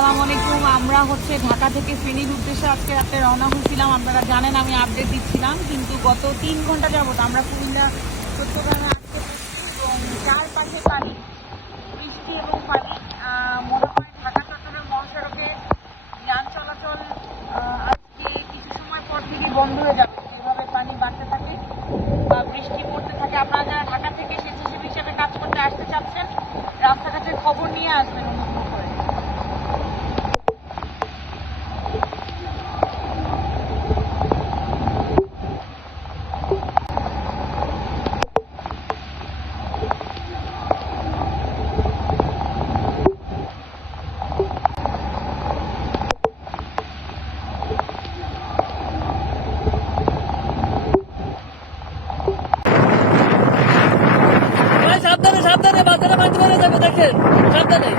আসসালামু আলাইকুম। আমরা হচ্ছে ঢাকা থেকে ফেনীর উদ্দেশ্যে আজকে রাতে রওনা হয়েছিলাম। আপনারা জানেন আমি আপডেট দিচ্ছিলাম, কিন্তু গত তিন ঘণ্টা যাবত আমরা কুমিল্লা চট্টগ্রামে আজকে এবং চারপাশে পানি বৃষ্টি এবং পানি মনে হয় ঢাকা চট্টগ্রাম মহাসড়কে যান চলাচল আজকে কিছু সময় পর থেকে বন্ধ হয়ে যাবে। যেভাবে পানি বাড়তে থাকে বা বৃষ্টি পড়তে থাকে, আপনারা যারা ঢাকা থেকে স্বেচ্ছাসেবী হিসেবে কাজ করতে আসতে চাচ্ছেন, রাস্তাঘাটের খবর নিয়ে আসবেন। সাবধানে সাবধানে বাচ্চারা মাঝে মারা যাবে দেখেন সাবধানে।